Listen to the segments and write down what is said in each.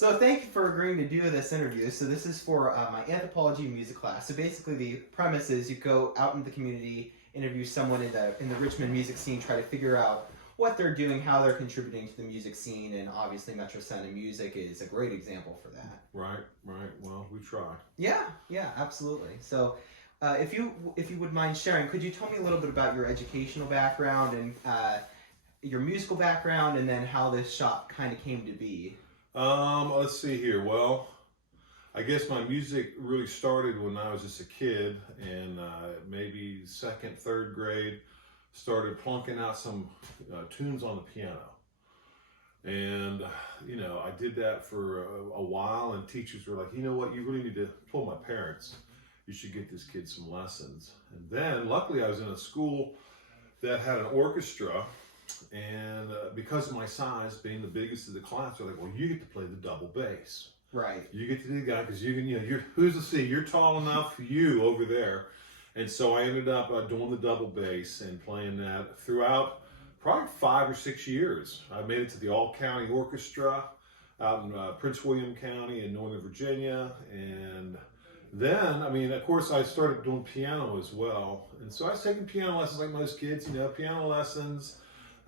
So thank you for agreeing to do this interview. So this is for my anthropology music class. So basically the premise is you go out into the community, interview someone in the Richmond music scene, try to figure out what they're doing, how they're contributing to the music scene, and obviously Metro Sound Music is a great example for that. Right. Well, we try. Yeah, absolutely. So if you would mind sharing, could you tell me a little bit about your educational background and your musical background, and then how this shop kind of came to be? Let's see here. Well, I guess my music really started when I was just a kid, and maybe second, third grade, started plunking out some tunes on the piano. And, I did that for a while, and teachers were like, you know what, you really need to, told my parents, you should get this kid some lessons. And then, luckily, I was in a school that had an orchestra, and because of my size, being the biggest of the class, they're like, well, you get to play the double bass. Right. You get to be the guy, because you can, you're, who's to see, you're tall enough for you over there. And so I ended up doing the double bass and playing that throughout probably 5 or 6 years. I made it to the all-county orchestra out in Prince William County in Northern Virginia. And then, of course, I started doing piano as well. And so I was taking piano lessons like most kids, piano lessons.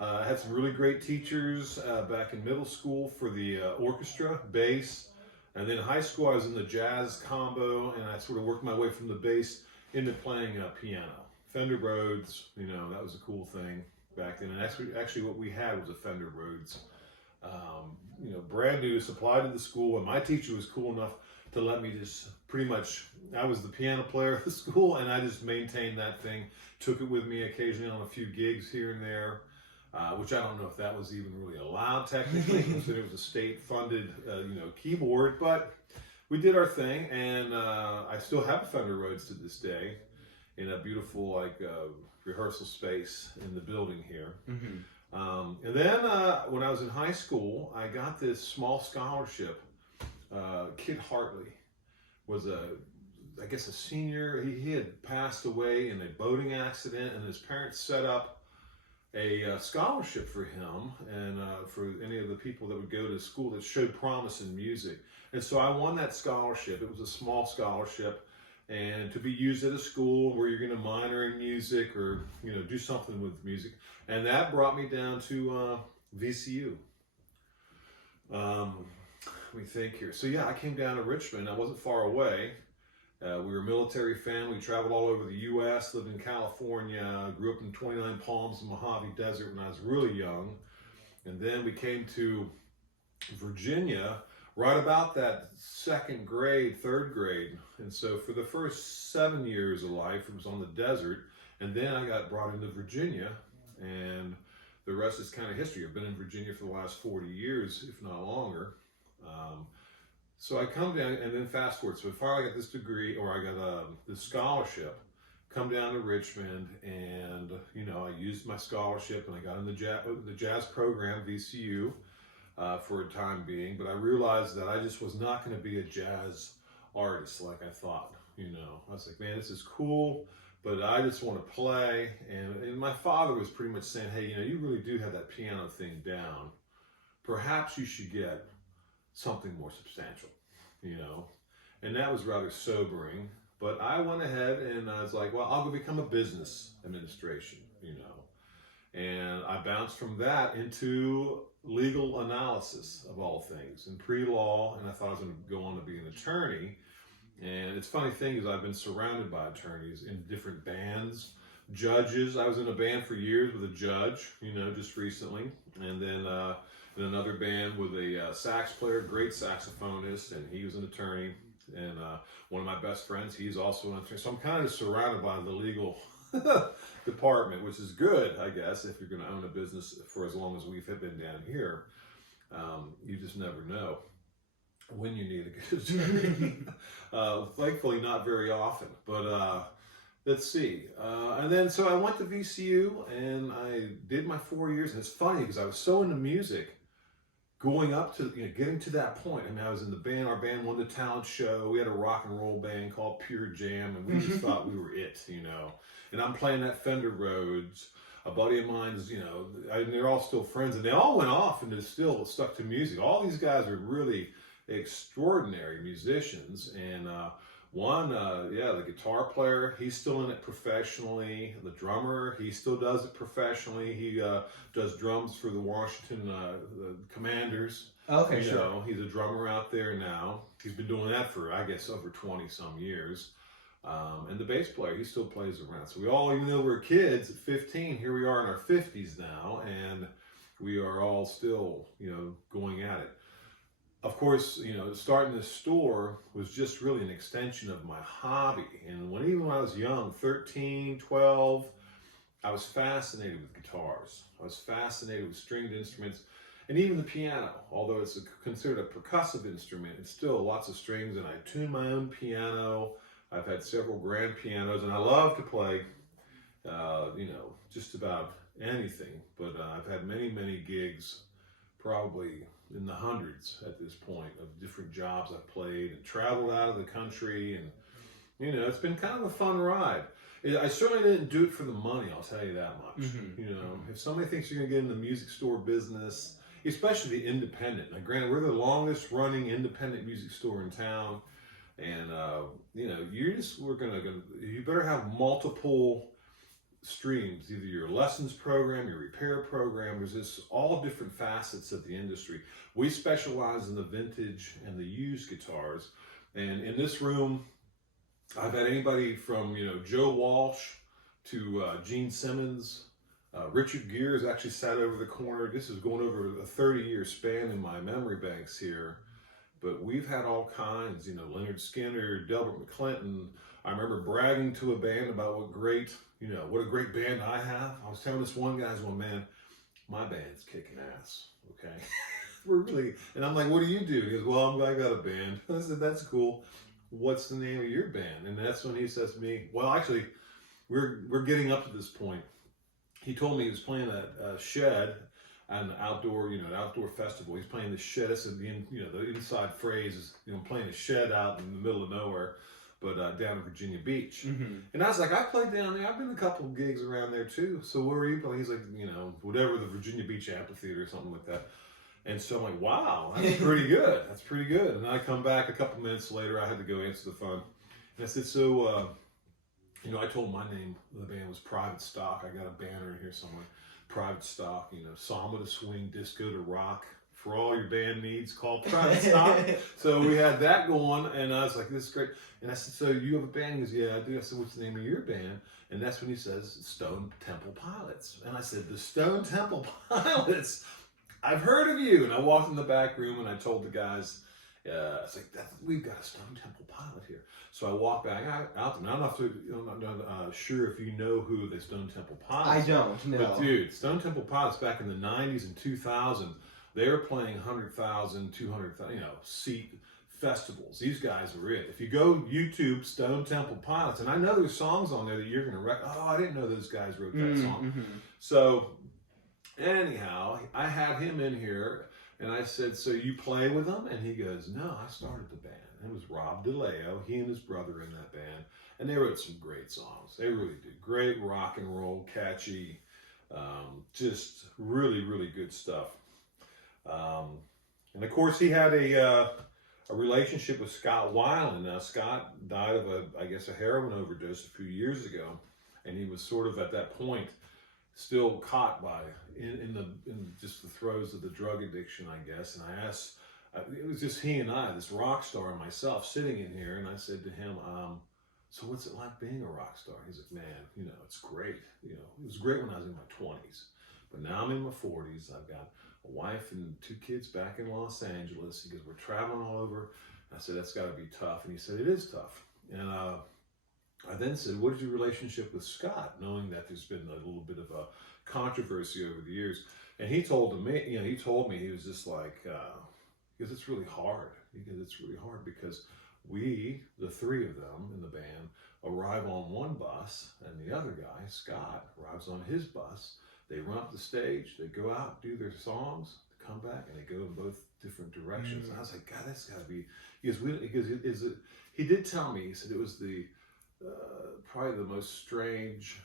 I had some really great teachers back in middle school for the orchestra, bass. And then in high school, I was in the jazz combo, and I sort of worked my way from the bass into playing piano. Fender Rhodes, that was a cool thing back then. And actually what we had was a Fender Rhodes, brand new, supplied to the school. And my teacher was cool enough to let me just pretty much, I was the piano player of the school, and I just maintained that thing, took it with me occasionally on a few gigs here and there. Which I don't know if that was even really allowed technically, considering it was a state-funded, keyboard. But we did our thing, and I still have a Fender Rhodes to this day in a beautiful rehearsal space in the building here. Mm-hmm. And then when I was in high school, I got this small scholarship. Kid Hartley was a senior. He had passed away in a boating accident, and his parents set up a scholarship for him and for any of the people that would go to school that showed promise in music. And so I won that scholarship. It was a small scholarship, and to be used at a school where you're going to minor in music or do something with music. And that brought me down to VCU. Let me think here. So yeah, I came down to Richmond. I wasn't far away. We were a military family. We traveled all over the U.S., lived in California, grew up in 29 Palms and Mojave Desert when I was really young. And then we came to Virginia right about that second grade, third grade. And so for the first 7 years of life, it was on the desert. And then I got brought into Virginia, and the rest is kind of history. I've been in Virginia for the last 40 years, if not longer. So I come down, and then fast forward. So finally I got this degree, or I got this scholarship, come down to Richmond, and I used my scholarship, and I got in the jazz program, VCU, for a time being. But I realized that I just was not going to be a jazz artist like I thought. I was like, man, this is cool, but I just want to play. And my father was pretty much saying, hey, you really do have that piano thing down. Perhaps you should get something more substantial, and that was rather sobering. But I went ahead and I was like, well, I'll go become a business administration, and I bounced from that into legal analysis of all things and pre-law, and I thought I was going to go on to be an attorney. And it's funny thing is I've been surrounded by attorneys in different bands, judges. I was in a band for years with a judge, just recently, and then in another band with a sax player, great saxophonist, and he was an attorney. And one of my best friends, he's also an attorney. So I'm kind of surrounded by the legal department, which is good, I guess, if you're going to own a business for as long as we've been down here. You just never know when you need a good attorney. Thankfully, not very often. But let's see. And then so I went to VCU, and I did my 4 years. And it's funny because I was so into music. Going up to, getting to that point, I was in the band. Our band won the talent show. We had a rock and roll band called Pure Jam, and we just thought we were it, And I'm playing that Fender Rhodes. A buddy of mine's, and they're all still friends, and they all went off and they're still stuck to music. All these guys are really extraordinary musicians. And the guitar player, he's still in it professionally. The drummer, he still does it professionally. He does drums for the Washington the Commanders. Okay, sure. He's a drummer out there now. He's been doing that for, I guess, over 20 some years. And the bass player, he still plays around. So we all, even though we're kids at 15, here we are in our 50s now, and we are all still, going at it. Of course, starting this store was just really an extension of my hobby. And even when I was young, 13, 12, I was fascinated with guitars. I was fascinated with stringed instruments, and even the piano. Although it's considered a percussive instrument, it's still lots of strings, and I tune my own piano. I've had several grand pianos, and I love to play, just about anything. But I've had many, many gigs, probably in the hundreds at this point, of different jobs I've played and traveled out of the country. And, it's been kind of a fun ride. I certainly didn't do it for the money, I'll tell you that much. If somebody thinks you're going to get in the music store business, especially the independent. Now, granted, we're the longest running independent music store in town. And, you better have multiple streams, either your lessons program, your repair program. There's this all different facets of the industry. We specialize in the vintage and the used guitars. And in this room, I've had anybody from, Joe Walsh to Gene Simmons. Richard Gere has actually sat over the corner. This is going over a 30-year span in my memory banks here. But we've had all kinds, Leonard Skinner, Delbert McClinton. I remember bragging to a band about what a great band I have. I was telling this one guy, man, my band's kicking ass, okay? And I'm like, what do you do? He goes, well, I got a band. I said, that's cool. What's the name of your band? And that's when he says to me, well, actually, we're getting up to this point. He told me he was playing a shed at an outdoor festival. He's playing the shed. That's the inside phrase is, playing a shed out in the middle of nowhere, but down in Virginia Beach. Mm-hmm. And I was like, I played down there. I've been to a couple of gigs around there too. So where were you playing? He's like, whatever, the Virginia Beach Amphitheater or something like that. And so I'm like, wow, that's pretty good. That's pretty good. And I come back a couple minutes later. I had to go answer the phone. And I said, so, I told my name of the band was Private Stock. I got a banner in here somewhere. Private Stock, Samba to swing, disco to rock. For all your band needs, call Private Stock. So we had that going, and I was like, this is great. And I said, so you have a band? He goes, yeah, I do. I said, what's the name of your band? And that's when he says, Stone Temple Pilots. And I said, the Stone Temple Pilots? I've heard of you. And I walked in the back room, and I told the guys, it's like, we've got a Stone Temple Pilot here. So I walked back out there. I'm not sure if you know who the Stone Temple Pilots are. I don't, no. But dude, Stone Temple Pilots back in the 90s and 2000, they were playing 100,000, 200,000, seat festivals. These guys were it. If you go YouTube Stone Temple Pilots, and I know there's songs on there that you're going to recognize. Oh, I didn't know those guys wrote that song. Mm-hmm. So anyhow, I had him in here, and I said, so you play with them? And he goes, no, I started the band. It was Rob DeLeo, he and his brother in that band, and they wrote some great songs. They really did. Great rock and roll, catchy, just really, really good stuff. And of course, he had a relationship with Scott Weiland. Now, Scott died of a heroin overdose a few years ago, and he was sort of at that point still caught in just the throes of the drug addiction, I guess. And I asked. It was just he and I, this rock star and myself, sitting in here, and I said to him, so what's it like being a rock star? He's like, man, it's great. It was great when I was in my 20s, but now I'm in my 40s. I've got a wife and 2 kids back in Los Angeles. He goes, we're traveling all over. I said, that's got to be tough. And he said, it is tough. And I then said, what is your relationship with Scott? Knowing that there's been a little bit of a controversy over the years. And he told me, he was just like, because it's really hard. Because we, the 3 of them in the band, arrive on one bus, and the other guy, Scott, arrives on his bus. They run up the stage, they go out, do their songs, come back, and they go in both different directions. And I was like, God, that's got to be. He did tell me. He said it was the probably the most strange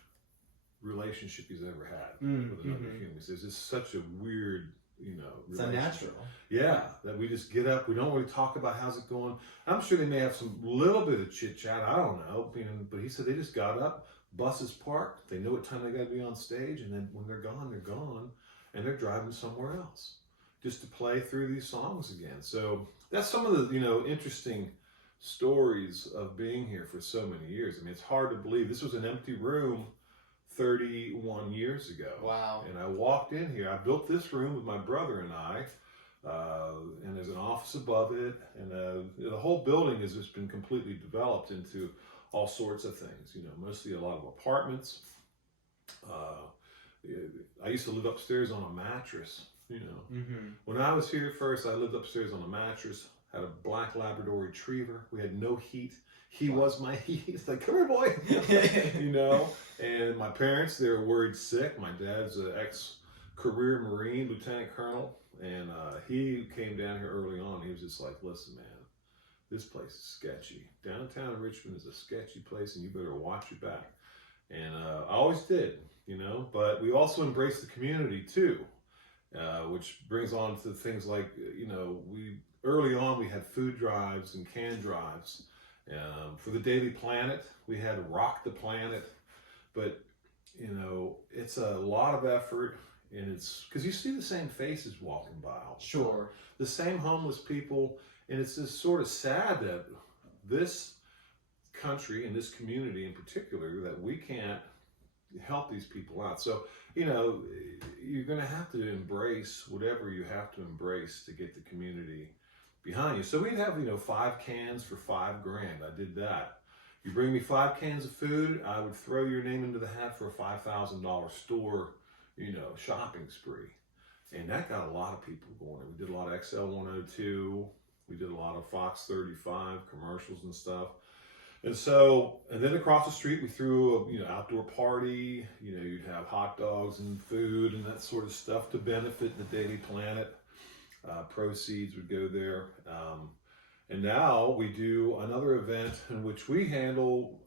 relationship he's ever had with another human. He says it's such a weird It's unnatural. Yeah, that we just get up. We don't really talk about how's it going. I'm sure they may have some little bit of chit chat. I don't know. But he said they just got up, buses parked. They know what time they got to be on stage, and then when they're gone, and they're driving somewhere else just to play through these songs again. So that's some of the interesting stories of being here for so many years. I mean, it's hard to believe this was an empty room 31 years ago. Wow. And I walked in here. I built this room with my brother and I, and there's an office above it, and the whole building has just been completely developed into all sorts of things. Mostly a lot of apartments. I used to live upstairs on a mattress. When I was here first, I lived upstairs on a mattress. Had a black Labrador Retriever. We had no heat. He was my heat. He's like, come here, boy. And my parents, they were worried sick. My dad's an ex-career Marine, Lieutenant Colonel. And he came down here early on. He was just like, listen, man, this place is sketchy. Downtown Richmond is a sketchy place, and you better watch your back. And I always did, But we also embraced the community, too, which brings on to things like, early on, we had food drives and can drives. For the Daily Planet, we had Rock the Planet. But, it's a lot of effort. And it's because you see the same faces walking by. Sure. The same homeless people. And it's just sort of sad that this country and this community in particular, that we can't help these people out. So, you're going to have to embrace whatever you have to embrace to get the community behind you. So we'd have, 5 cans for $5,000. I did that. You bring me 5 cans of food, I would throw your name into the hat for a $5,000 store, shopping spree. And that got a lot of people going. We did a lot of XL 102. We did a lot of Fox 35 commercials and stuff. And then across the street, we threw a, outdoor party. You'd have hot dogs and food and that sort of stuff to benefit the Daily Planet. Proceeds would go there. And now we do another event in which we handle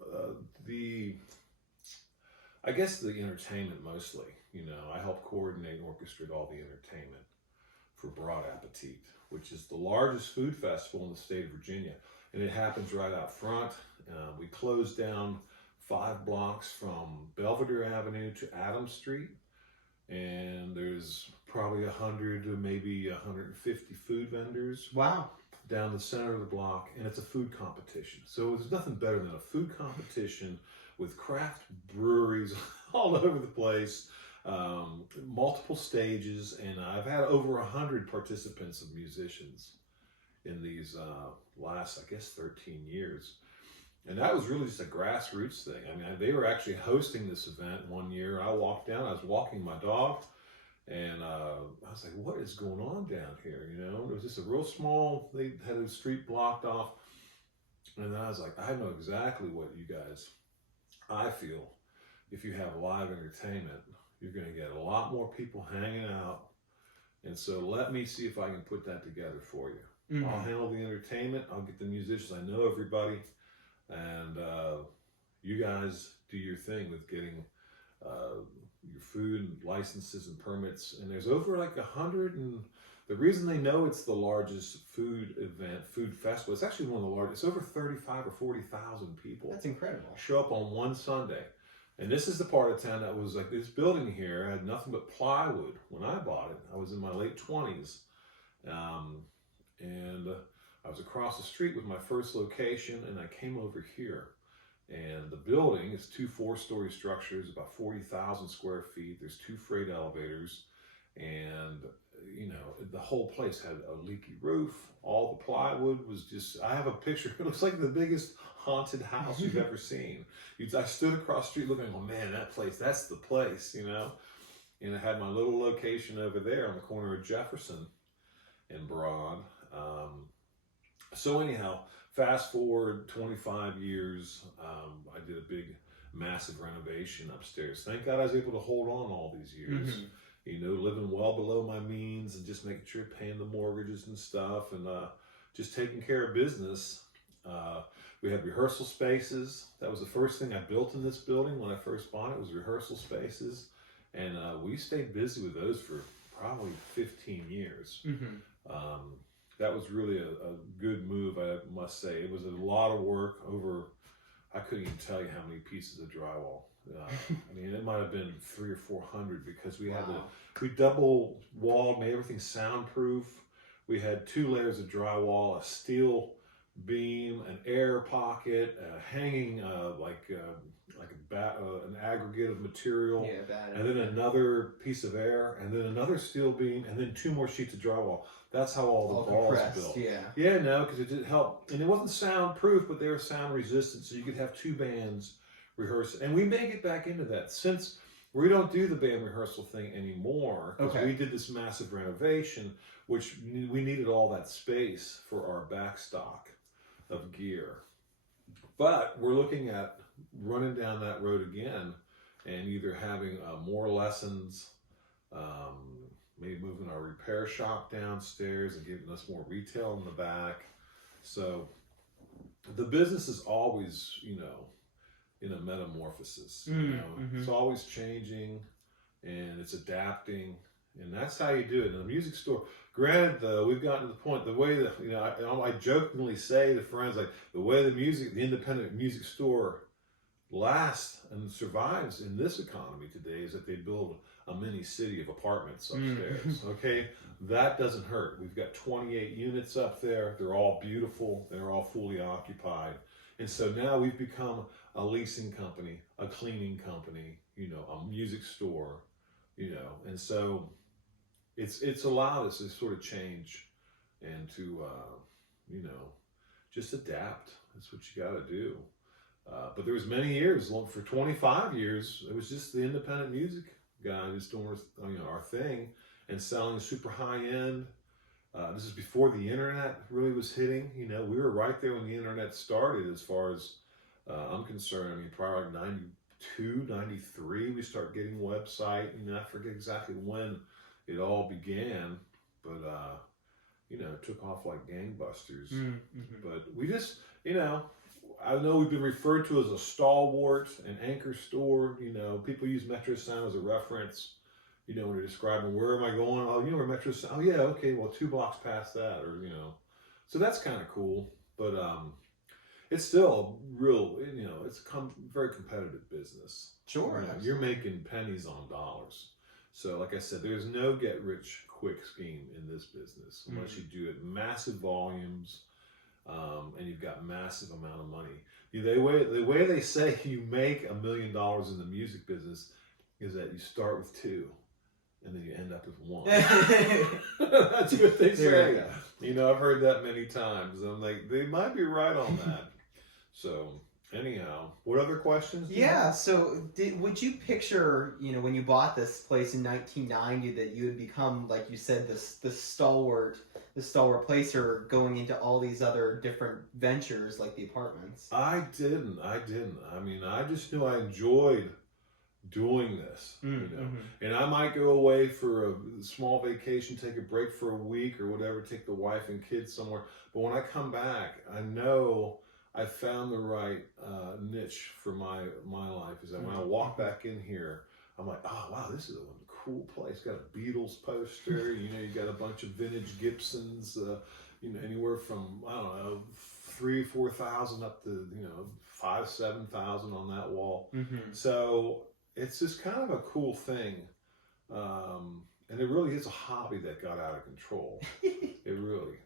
the entertainment mostly. I help coordinate and orchestrate all the entertainment for Broad Appetit, which is the largest food festival in the state of Virginia. And it happens right out front. We close down 5 blocks from Belvedere Avenue to Adams Street. And there's probably 100 to maybe 150 food vendors. Wow. Down the center of the block, and it's a food competition. So there's nothing better than a food competition with craft breweries all over the place, multiple stages, and I've had over 100 participants of musicians in these last, 13 years. And that was really just a grassroots thing. I mean, they were actually hosting this event one year. I walked down, I was walking my dog, and I was like, what is going on down here? It was just a real small, they had a street blocked off. And I was like, I know exactly what you guys, I feel, if you have live entertainment, you're going to get a lot more people hanging out. And so let me see if I can put that together for you. Mm-hmm. I'll handle the entertainment. I'll get the musicians. I know everybody. And you guys do your thing with getting your food and licenses and permits. And there's over 100, and the reason they know it's the largest food festival, it's actually one of the largest. It's over 35 or 40,000 people. That's incredible. Show up on one Sunday. And this is the part of town that was this building here had nothing but plywood when I bought it. I was in my late 20s. And I was across the street with my first location, and I came over here. And the building is 2 4-story structures, about 40,000 square feet. There's 2 freight elevators, and the whole place had a leaky roof. All the plywood was just, I have a picture. It looks like the biggest haunted house you've ever seen. I stood across the street looking, oh man, that place, that's the place, And I had my little location over there on the corner of Jefferson and Broad. So anyhow, fast forward 25 years, I did a big, massive renovation upstairs. Thank God I was able to hold on all these years. Mm-hmm. Living well below my means and just making sure paying the mortgages and stuff, and just taking care of business. We had rehearsal spaces. That was the first thing I built in this building when I first bought it, was rehearsal spaces. And we stayed busy with those for probably 15 years. Mm-hmm. That was really a good move, I must say. It was a lot of work over, I couldn't even tell you how many pieces of drywall. I mean, it might have been 300 or 400 because we had we double walled, made everything soundproof. We had 2 layers of drywall, a steel beam, an air pocket, hanging an aggregate of material, and then another piece of air, and then another steel beam, and then 2 more sheets of drywall. That's how all the balls built. Yeah, no, because it did help, and it wasn't soundproof, but they were sound resistant, so you could have 2 bands rehearse. And we may get back into that since we don't do the band rehearsal thing anymore. Because we did this massive renovation, which we needed all that space for our backstock of gear. But we're looking at running down that road again, and either having more lessons, maybe moving our repair shop downstairs and giving us more retail in the back. So the business is always, in a metamorphosis. It's always changing and it's adapting, and that's how you do it in a music store. Granted, though, we've gotten to the point, the way that I jokingly say to friends, like, the way the independent music store lasts and survives in this economy today is that they build a mini city of apartments upstairs. Okay, that doesn't hurt. We've got 28 units up there. They're all beautiful. They're all fully occupied. And so now we've become a leasing company, a cleaning company, a music store, and so it's allowed us to sort of change and to, just adapt. That's what you got to do. But there was many years, for 25 years, it was just the independent music guy just doing our thing and selling super high end. This is before the internet really was hitting. We were right there when the internet started, as far as I'm concerned. I mean, probably like 92, 93, we start getting website. I forget exactly when it all began, but it took off like gangbusters. But we just, I know we've been referred to as a stalwart, an anchor store. People use Metro Sound as a reference. When they're describing, where am I going? Oh, where Metro Sound? Oh, yeah, okay, well, 2 blocks past that, or, So that's kind of cool, but it's still real, it's a very competitive business. Sure. You're making pennies on dollars. So, like I said, there's no get-rich-quick scheme in this business unless you do it massive volumes, and you've got massive amount of money. The way they say you make $1 million in the music business is that you start with 2. And then you end up with 1. That's what they say. I've heard that many times. I'm like, they might be right on that. So, anyhow, what other questions? So would you picture, when you bought this place in 1990, that you would become, like you said, the stalwart placer, going into all these other different ventures like the apartments? I didn't. I mean, I just knew I enjoyed doing this, and I might go away for a small vacation, take a break for a week or whatever, take the wife and kids somewhere. But when I come back, I know I found the right niche for my life. Is that when I walk back in here, I'm like, oh wow, this is a cool place. Got a Beatles poster. You got a bunch of vintage Gibsons. Anywhere from, I don't know, 3,000 or 4,000 up to 5,000, 7,000 on that wall. So it's just kind of a cool thing. And it really is a hobby that got out of control. It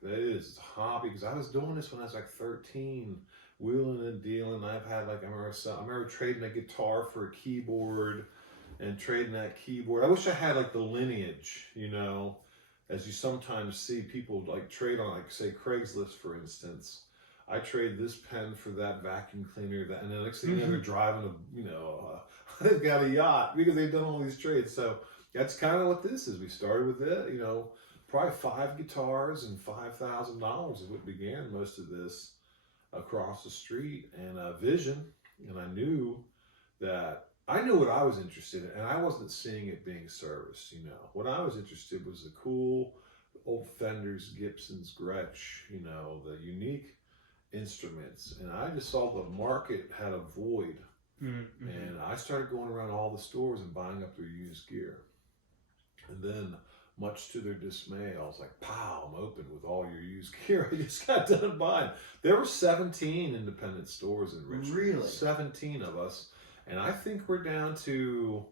is. It's a hobby, because I was doing this when I was like 13, wheeling and dealing. I remember trading a guitar for a keyboard and trading that keyboard. I wish I had like the lineage, as you sometimes see people like trade on, like say Craigslist, for instance. I trade this pen for that vacuum cleaner, and the next thing you know, they're driving they've got a yacht because they've done all these trades. So that's kind of what this is. We started with it, probably 5 guitars and $5,000 is what began most of this across the street, and a vision. And I knew what I was interested in, and I wasn't seeing it being serviced. What I was interested in was the cool old Fenders, Gibsons, Gretsch, the unique instruments. And I just saw the market had a void. And I started going around all the stores and buying up their used gear. And then much to their dismay, I was like, pow, I'm open with all your used gear I just got done buying. There were 17 independent stores in Richmond. Really? 17 of us. And I think we're down to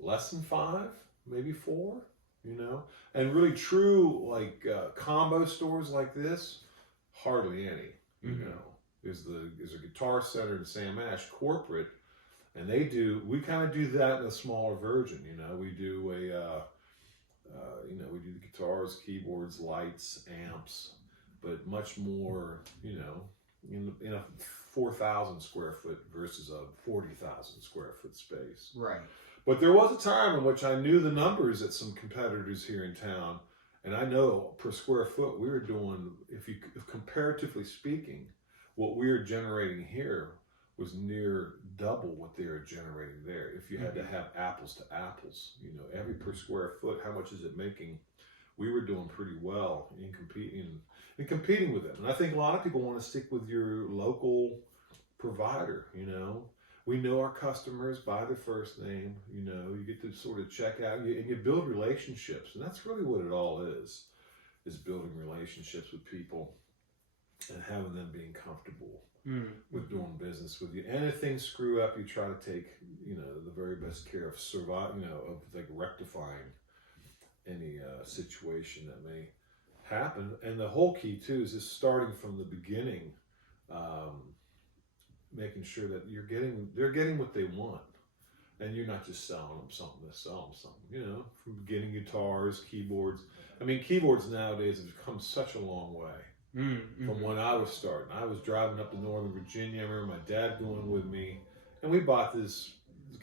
less than 5, maybe 4, you know? And really true, like, combo stores like this, hardly any, you know? There's a Guitar Center in Sam Ash, corporate, and we kind of do that in a smaller version, you know? We do we do the guitars, keyboards, lights, amps, but much more, you know, in a 4,000 square foot versus a 40,000 square foot space. Right. But there was a time in which I knew the numbers at some competitors here in town, and I know per square foot we were doing, if comparatively speaking, what we were generating here was near double what they were generating there. If you had to have apples to apples, you know, every per square foot, how much is it making? We were doing pretty well in competing with them. And I think a lot of people want to stick with your local provider, you know. We know our customers by their first name, you know, you get to sort of check out, and you build relationships. And that's really what it all is building relationships with people and having them being comfortable with doing business with you. And if things screw up, you try to take, you know, the very best care of of like rectifying any situation that may happen. And the whole key too is just starting from the beginning, making sure that they're getting what they want, and you're not just selling them something to sell them something. You know, from beginning guitars, keyboards. I mean, keyboards nowadays have come such a long way. From when I was starting. I was driving up to Northern Virginia. I remember my dad going with me, and we bought this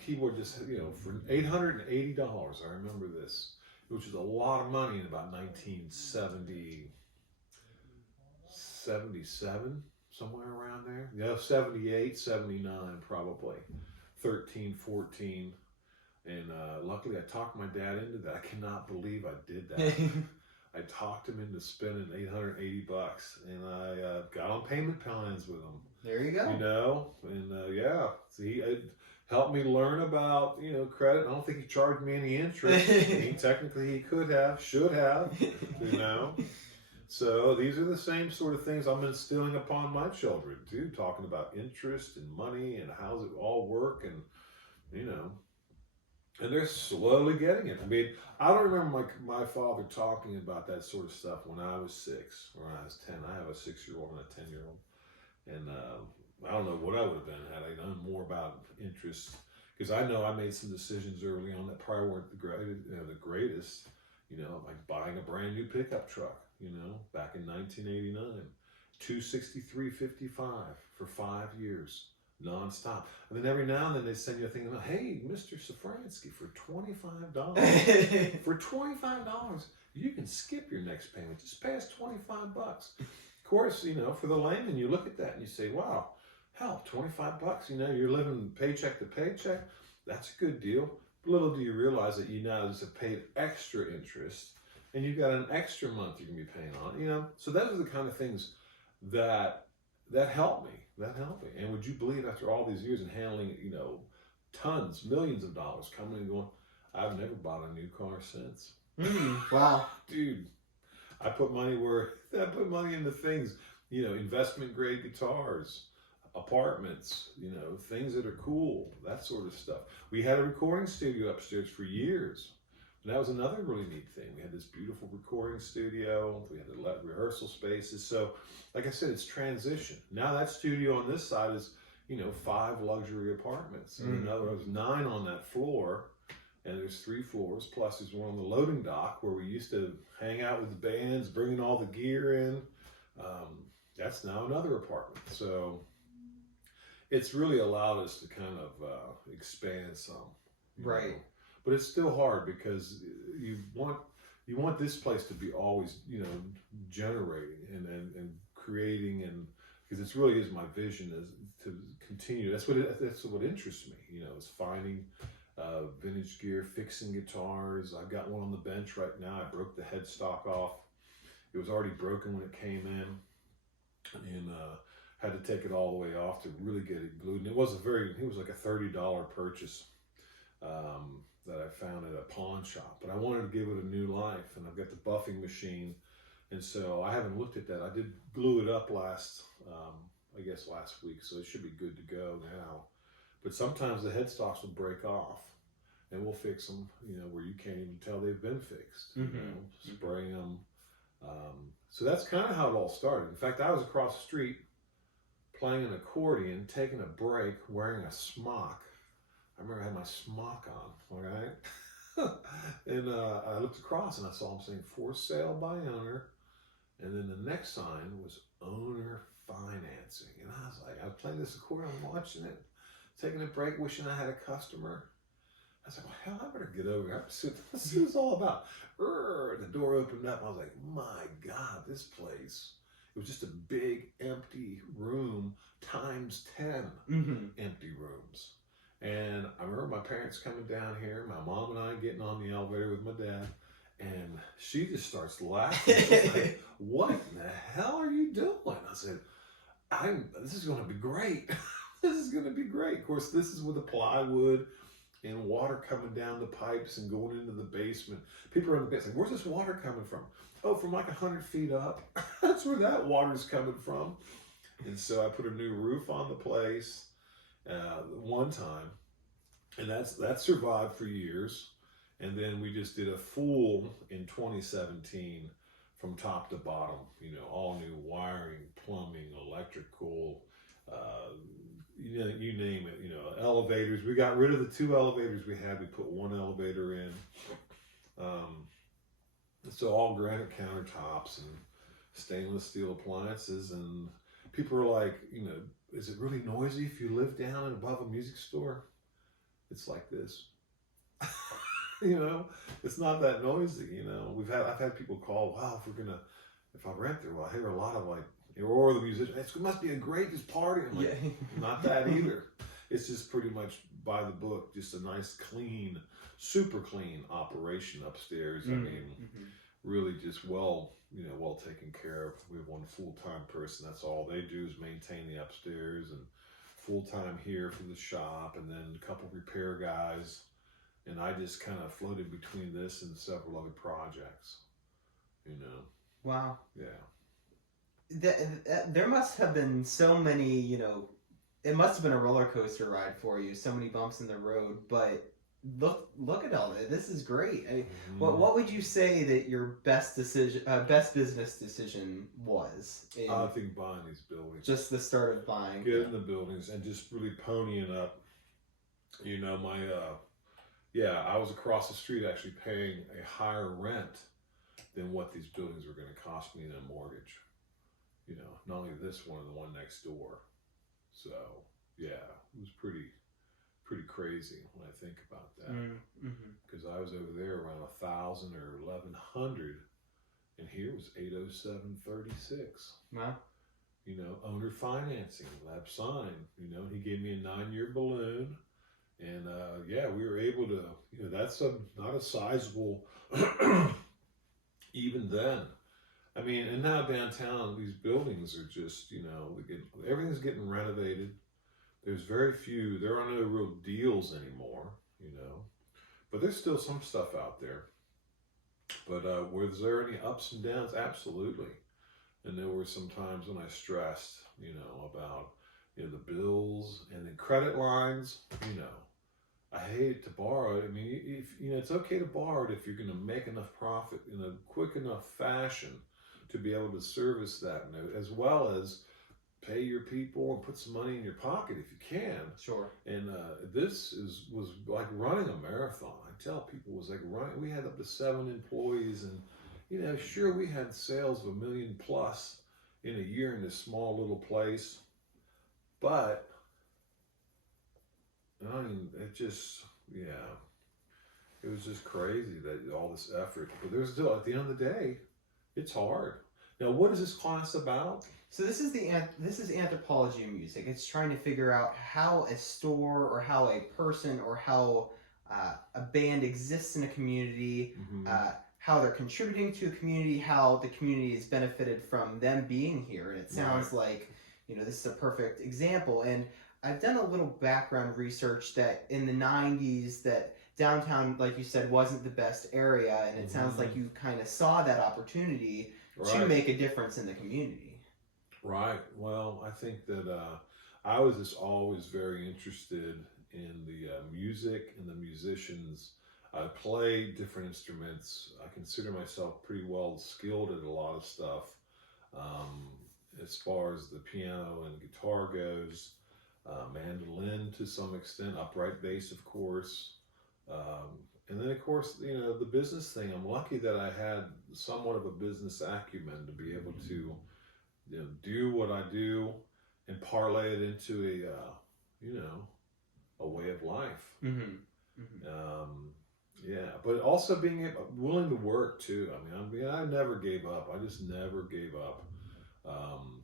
keyboard just, you know, for $880. I remember this, which was a lot of money in about 1977, somewhere around there. Yeah, 78, 79 probably, 13, 14. And luckily I talked my dad into that. I cannot believe I did that. I talked him into spending $880, and I got on payment plans with him. There you go. You know, and see, it helped me learn about, you know, credit. I don't think he charged me any interest. Technically, he should have, you know. So these are the same sort of things I'm instilling upon my children too, talking about interest and money and how's it all work, and you know. And they're slowly getting it. I mean, I don't remember my father talking about that sort of stuff when I was 6 or when I was 10. I have a 6-year-old and a 10-year-old. And I don't know what I would have been had I known more about interest. Because I know I made some decisions early on that probably weren't the greatest. You know, like buying a brand new pickup truck, you know, back in 1989. $263.55 for 5 years. Non-stop. And then every now and then they send you a thing about, hey, Mr. Szafranski, for $25. For $25, you can skip your next payment. Just pay us $25. Of course, you know, for the layman, you look at that and you say, wow, hell, $25, you know, you're living paycheck to paycheck. That's a good deal. Little do you realize that you now just have paid extra interest, and you've got an extra month you can be paying on, you know. So those are the kind of things that helped me. That helped me. And would you believe, after all these years and handling, you know, tons, millions of dollars coming and going, I've never bought a new car since. Wow. Dude, I put money into things, you know, investment grade guitars, apartments, you know, things that are cool, that sort of stuff. We had a recording studio upstairs for years. And that was another really neat thing. We had this beautiful recording studio. We had the rehearsal spaces. So, like I said, it's transition. Now that studio on this side is, you know, 5 luxury apartments. And in other words, 9 on that floor. And there's 3 floors. Plus there's one on the loading dock where we used to hang out with the bands, bringing all the gear in. That's now another apartment. So it's really allowed us to kind of expand some. Right. Know? But it's still hard because you want this place to be always, you know, generating and creating, and because it really is my vision is to continue. That's what interests me. You know, is finding vintage gear, fixing guitars. I've got one on the bench right now. I broke the headstock off. It was already broken when it came in, and had to take it all the way off to really get it glued. And it was like a $30 purchase. that I found at a pawn shop, but I wanted to give it a new life, and I've got the buffing machine, and so I haven't looked at that. I did glue it up last week, so it should be good to go now. But sometimes the headstocks will break off, and we'll fix them, where you can't even tell they've been fixed. Spraying them. So that's kind of how it all started. In fact, I was across the street playing an accordion, taking a break, wearing a smock. I remember I had my smock on, all right? And I looked across and I saw him saying, "For sale by owner." And then the next sign was owner financing. And I was like, I was playing this accordion, I'm watching it, taking a break, wishing I had a customer. I was like, well, hell, I better get over here. Let's see what it's all about. The door opened up. I was like, my God, this place. It was just a big empty room times 10 empty rooms. And I remember my parents coming down here, my mom and I getting on the elevator with my dad, and she just starts laughing. She's like, what in the hell are you doing? I said, this is going to be great. This is going to be great. Of course, this is with the plywood and water coming down the pipes and going into the basement. People are in the basement, where's this water coming from? Oh, from like 100 feet up. That's where that water's coming from. And so I put a new roof on the place one time, and that survived for years. And then we just did a full in 2017 from top to bottom, all new wiring, plumbing, electrical, you name it, elevators. We got rid of the 2 elevators we had. We put 1 elevator in. So all granite countertops and stainless steel appliances. And people are like, is it really noisy if you live down and above a music store? It's like this. It's not that noisy. I've had people call, wow, if I rent there, well, I hear a lot of or the musician, it must be a great party. I'm like, not that either. It's just pretty much by the book, just a nice, clean, super clean operation upstairs. I mean, really just well taken care of. We have 1 full-time person. That's all they do is maintain the upstairs, and full-time here for the shop, and then a couple repair guys. And I just kind of floated between this and several other projects, Wow. Yeah. There must have been so many, it must have been a roller coaster ride for you, so many bumps in the road, but look at all that. This is great. What would you say that your best business decision was? I think buying these buildings. Just the start of buying. Getting the buildings and just really ponying up. I was across the street actually paying a higher rent than what these buildings were going to cost me in a mortgage. Not only this one, the one next door. So, yeah, it was pretty crazy when I think about that. Because I was over there around 1,000 or 1,100, and here was 807.36. Wow. Owner financing, lab sign. He gave me a 9-year balloon. And we were able to, that's not a sizable, even then. I mean, and now downtown, these buildings are just, everything's getting renovated. There's very few, there are no real deals anymore, but there's still some stuff out there. But was there any ups and downs? Absolutely. And there were some times when I stressed, about, the bills and the credit lines, I hate to borrow it. I mean, if it's okay to borrow it if you're going to make enough profit in a quick enough fashion to be able to service that note, as well as pay your people and put some money in your pocket if you can. Sure. And this was like running a marathon. I tell people it was like running. We had up to 7 employees, and sure, we had sales of $1 million plus in a year in this small little place, but I mean, it was just crazy that all this effort. But there's still, at the end of the day, it's hard. Now, what is this class about? So this is anthropology of music. It's trying to figure out how a store or how a person or how a band exists in a community, how they're contributing to a community, how the community is benefited from them being here. And it sounds like, this is a perfect example. And I've done a little background research that in the 90s that downtown, like you said, wasn't the best area, and it sounds like you kind of saw that opportunity to Right. make a difference in the community. Right. Well, I think that I was just always very interested in the music and the musicians. I play different instruments. I consider myself pretty well skilled at a lot of stuff. Um, as far as the piano and guitar goes, mandolin to some extent, upright bass, of course. And then, of course, the business thing. I'm lucky that I had somewhat of a business acumen to be able to do what I do and parlay it into a way of life. Mm-hmm. Mm-hmm. Yeah, but also being willing to work too. I never gave up. I just never gave up. Um,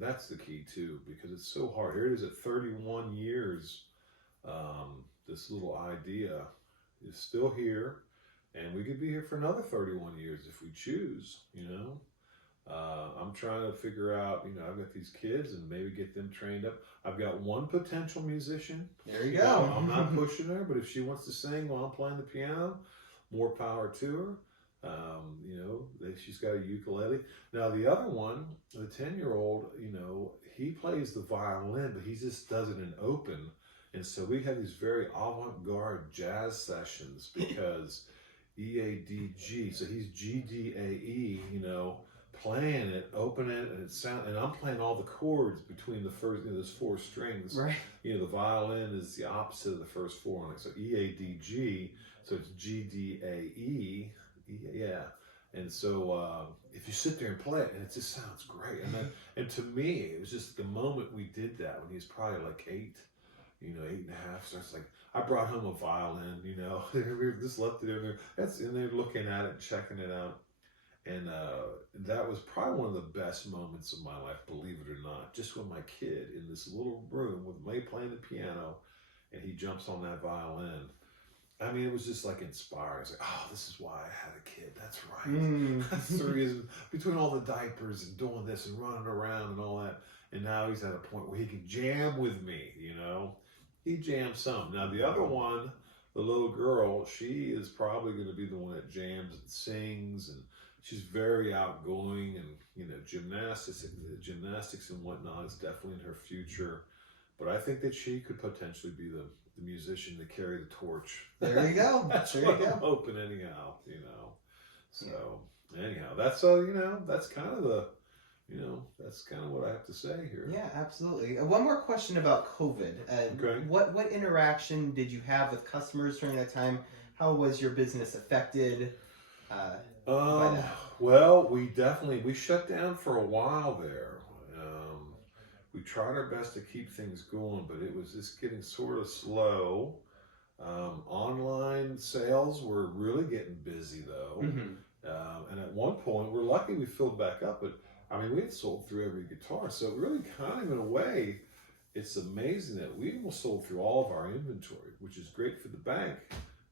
that's the key too, because it's so hard. Here it is at 31 years. This little idea is still here, and we could be here for another 31 years if we choose. I'm trying to figure out, I've got these kids and maybe get them trained up. I've got one potential musician. There you go. I'm not pushing her, but if she wants to sing while I'm playing the piano, more power to her. She's got a ukulele. Now the other one, the 10-year-old, he plays the violin, but he just does it in open. And so we have these very avant-garde jazz sessions because EADG, so he's GDAE, playing it, open it, and and I'm playing all the chords between the first, there's 4 strings. Right. The violin is the opposite of the first 4 on it. So EADG, so it's GDAE, yeah. And so if you sit there and play it, and it just sounds great. And to me, it was just the moment we did that when he was probably like 8, 8.5. So it's like I brought home a violin, we just left it in there. And they're looking at it, and checking it out. And that was probably one of the best moments of my life, believe it or not. Just when my kid in this little room with me playing the piano, and he jumps on that violin. It was just like inspiring. It's like, oh, this is why I had a kid. That's right. That's the reason. Between all the diapers and doing this and running around and all that, and now he's at a point where he can jam with me. He jams some. Now the other one, the little girl, she is probably going to be the one that jams and sings, and she's very outgoing, and gymnastics and whatnot is definitely in her future. But I think that she could potentially be the musician to carry the torch. There you go. That's what I'm hoping, anyhow. So anyhow, that's that's kind of the that's kind of what I have to say here. Yeah, absolutely. One more question about COVID. Okay. What interaction did you have with customers during that time? How was your business affected? By that? Well, we shut down for a while there. We tried our best to keep things going, but it was just getting sort of slow. Online sales were really getting busy though. Mm-hmm. And at one point, we're lucky we filled back up, but we had sold through every guitar. So really kind of in a way, it's amazing that we almost sold through all of our inventory, which is great for the bank,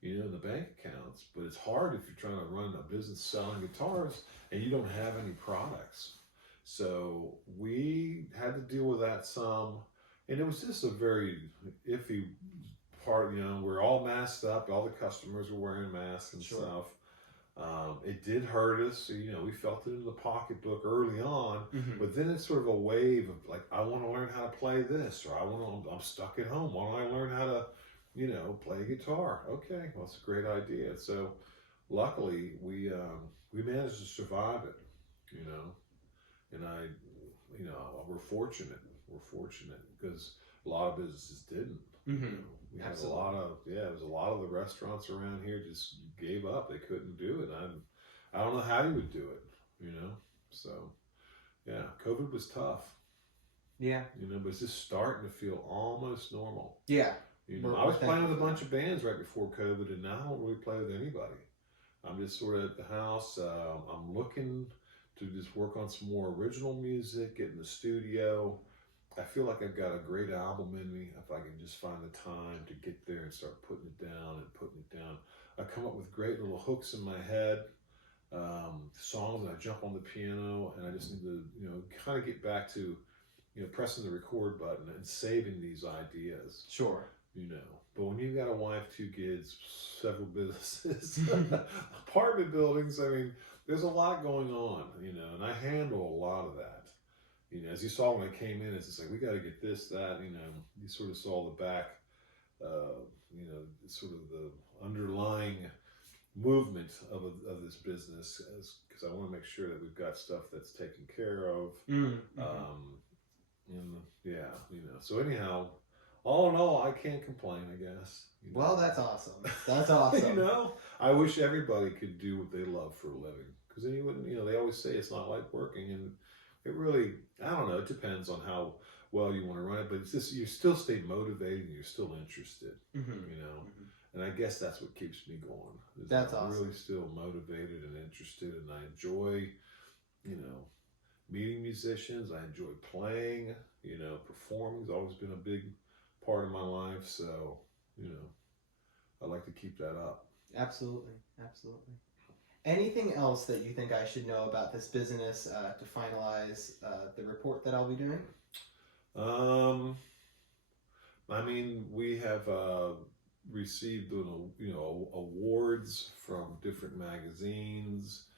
in the bank accounts, but it's hard if you're trying to run a business selling guitars and you don't have any products. So we had to deal with that some, and it was just a very iffy part. We're all masked up. All the customers were wearing masks and stuff. It did hurt us. We felt it in the pocketbook early on, but then it's sort of a wave of like, I want to learn how to play this, or I'm stuck at home. Why don't I learn how to, play guitar? Okay, well, it's a great idea. So luckily we managed to survive it, and we're fortunate. We're fortunate because a lot of businesses didn't. We had a lot of the restaurants around here just gave up. They couldn't do it. I don't know how you would do it, So yeah, COVID was tough. Yeah. But it's just starting to feel almost normal. Yeah. I was playing with a bunch of bands right before COVID, and now I don't really play with anybody. I'm just sort of at the house. I'm looking to just work on some more original music, get in the studio. I feel like I've got a great album in me if I can just find the time to get there and start putting it down. I come up with great little hooks in my head, songs, and I jump on the piano, and I just need to, kind of get back to, pressing the record button and saving these ideas. Sure. you know. But when you've got a wife, 2 kids, several businesses, apartment buildings, I mean, there's a lot going on, you know, and I handle a lot of that. You know, as you saw when I came in, it's just like, we got to get this, that, you know, you sort of saw the back, you know, sort of the underlying movement of this business, because I want to make sure that we've got stuff that's taken care of. Mm-hmm. And yeah, you know, so anyhow, all in all, I can't complain, I guess. You know? Well, that's awesome. That's awesome. You know, I wish everybody could do what they love for a living, because then you wouldn't, you know, they always say it's not like working, and it really, I don't know, it depends on how well you want to run it, but it's just, you still stay motivated and you're still interested, you know, and I guess that's what keeps me going. That's I'm awesome. really still motivated and interested, and I enjoy, you know, meeting musicians. I enjoy playing, you know, performing's always been a big part of my life, so, you know, I like to keep that up. Absolutely, absolutely. Anything else that you think I should know about this business to finalize the report that I'll be doing? I mean, we have received, you know, awards from different magazines,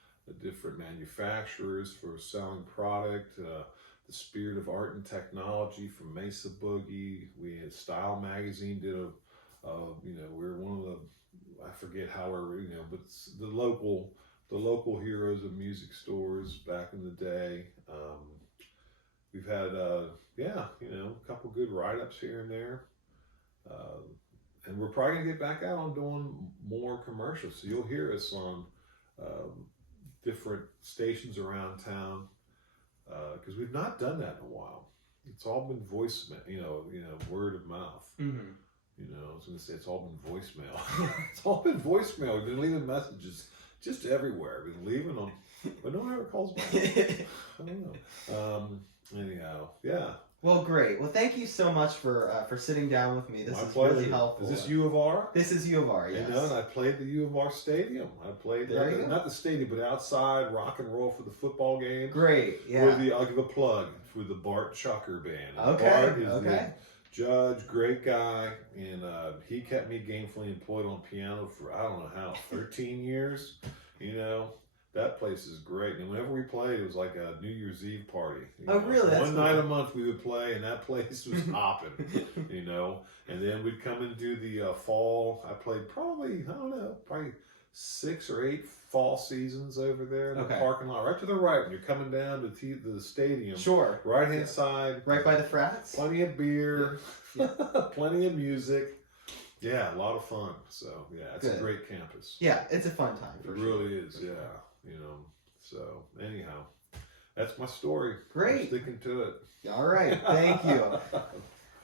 different manufacturers for selling product. The Spirit of Art and Technology from Mesa Boogie. We had Style Magazine did you know, we're one of the, I forget how we're, you know, but it's the local heroes of music stores back in the day. We've had, yeah, you know, a couple good write-ups here and there. And we're probably gonna get back out on doing more commercials. So you'll hear us on different stations around town, because we've not done that in a while. It's all been voicemail, you know, word of mouth. Mm-hmm. You know, I was going to say it's all been voicemail. It's all been voicemail. We've been leaving messages just everywhere. We've been leaving them, but no one ever calls back. I don't know. Anyhow, yeah. Well, great. Well, thank you so much for sitting down with me. This is pleasure. Really helpful. Is this U of R? This is U of R, yes. You know, and I played the U of R stadium. I played not the stadium, but outside rock and roll for the football game. Great, yeah. I'll give a plug for the Bart Chucker Band. Okay, Bart is the judge, great guy, and he kept me gainfully employed on piano for, I don't know how, 13 years. You know, that place is great. And whenever we played, it was like a New Year's Eve party. Oh, really? That's One night a month we would play, and that place was hopping, you know. And then we'd come and do the fall. I played probably 6 or 8 fall seasons over there in the parking lot, right to the right when you're coming down to the stadium. Sure. Right-hand side. Right by the frats? Plenty of beer, plenty of music. Yeah, a lot of fun. So, yeah, it's a great campus. Yeah, it's a fun time for sure. It really is, yeah. You know, so anyhow, that's my story. Great. I'm sticking to it. All right, thank you.